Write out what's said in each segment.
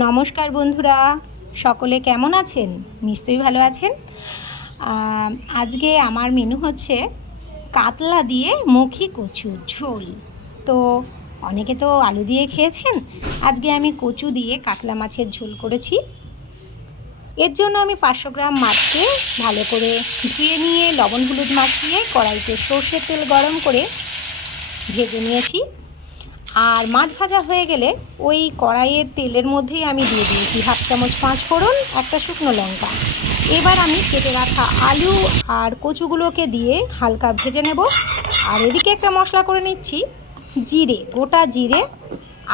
নমস্কার বন্ধুরা, সকলে কেমন আছেন? নিশ্চয়ই ভালো আছেন। আজকে আমার মেনু হচ্ছে কাতলা দিয়ে মুখি কচুর ঝোল। তো অনেকে তো আলু দিয়ে খেয়েছেন, আজকে আমি কচু দিয়ে কাতলা মাছের ঝোল করেছি। এর জন্য আমি 500 গ্রাম মাছকে ভালো করে ধুয়ে নিয়ে লবণ হলুদ মাখিয়ে কড়াইতে সর্ষের তেল গরম করে ভেজে নিয়েছি। আর মাছ ভাজা হয়ে গেলে ওই কড়াইয়ের তেলের মধ্যেই আমি দিয়ে দিয়েছি 1/2 চামচ 5 ফোড়ন, একটা শুকনো লঙ্কা। এবার আমি কেটে রাখা আলু আর কচুগুলোকে দিয়ে হালকা ভেজে নেব। আর এদিকে একটা মশলা করে নিচ্ছি, জিরে, গোটা জিরে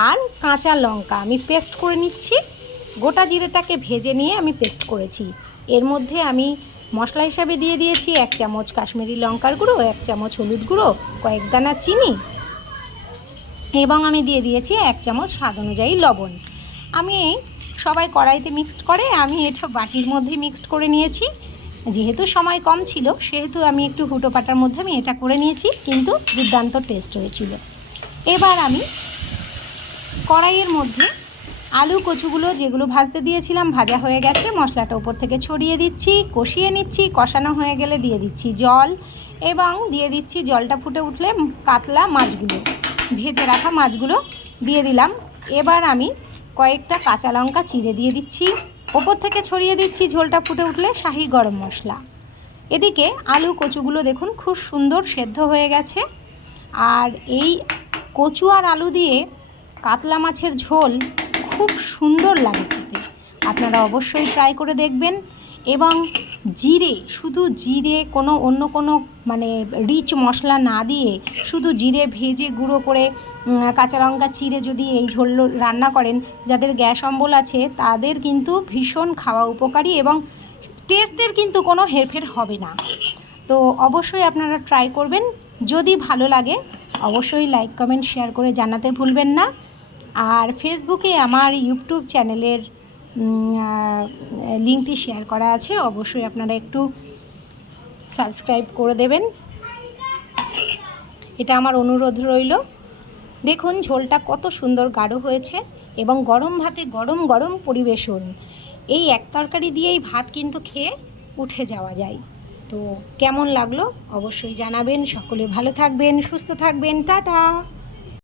আর কাঁচা লঙ্কা আমি পেস্ট করে নিচ্ছি। গোটা জিরেটাকে ভেজে নিয়ে আমি পেস্ট করেছি। এর মধ্যে আমি মশলা হিসাবে দিয়ে দিয়েছি 1 চামচ কাশ্মীরি লঙ্কার গুঁড়ো, 1 চামচ হলুদ গুঁড়ো, কয়েক দানা চিনি এবং আমি দিয়ে দিয়েছি 1 চামচ স্বাদ অনুযায়ী লবণ। আমি সবাই কড়াইতে মিক্সড করে, আমি এটা বাটির মধ্যে মিক্সড করে নিয়েছি। যেহেতু সময় কম ছিল সেহেতু আমি একটু হুটো পাটার মধ্যে আমি এটা করে নিয়েছি, কিন্তু দুর্দান্ত টেস্ট হয়েছিল। এবার আমি কড়াইয়ের মধ্যে আলু কচুগুলো যেগুলো ভাজতে দিয়েছিলাম ভাজা হয়ে গেছে, মশলাটা উপর থেকে ছড়িয়ে দিচ্ছি, কষিয়ে নিচ্ছি। কষানো হয়ে গেলে দিয়ে দিচ্ছি জল এবং দিয়ে দিচ্ছি জলটা ফুটে উঠলে কাতলা মাছগুলো, ভেজে রাখা মাছগুলো দিয়ে দিলাম। এবার আমি কয়েকটা কাঁচা লঙ্কা চিড়ে দিয়ে দিচ্ছি, ওপর থেকে ছড়িয়ে দিচ্ছি ঝোলটা ফুটে উঠলে শাহি গরম মশলা। এদিকে আলু কচুগুলো দেখুন খুব সুন্দর সেদ্ধ হয়ে গেছে। আর এই কচু আর আলু দিয়ে কাতলা মাছের ঝোল খুব সুন্দর লাগে খেতে। আপনারা অবশ্যই ট্রাই করে দেখবেন। এবং জিরে, শুধু জিরে, কোনো অন্য কোনো মানে রিচ মশলা না দিয়ে শুধু জিরে ভেজে গুঁড়ো করে কাঁচা লঙ্কা চিড়ে যদি এই ঝোল রান্না করেন, যাদের গ্যাস অম্বল আছে তাদের কিন্তু ভীষণ খাওয়া উপকারী এবং টেস্টের কিন্তু কোনো হেরফের হবে না। তো অবশ্যই আপনারা ট্রাই করবেন। যদি ভালো লাগে অবশ্যই লাইক কমেন্ট শেয়ার করে জানাতে ভুলবেন না। আর ফেসবুকে আমার ইউটিউব চ্যানেলের লিঙ্কটি শেয়ার করা আছে, অবশ্যই আপনারা একটু সাবস্ক্রাইব করে দেবেন, এটা আমার অনুরোধ রইল। দেখুন ঝোলটা কত সুন্দর গাঢ় হয়েছে এবং গরম ভাতে গরম গরম পরিবেশন। এই এক তরকারি দিয়েই ভাত কিন্তু খেয়ে উঠে যাওয়া যায়। তো কেমন লাগলো অবশ্যই জানাবেন। সকলে ভালো থাকবেন, সুস্থ থাকবেন, টাটা।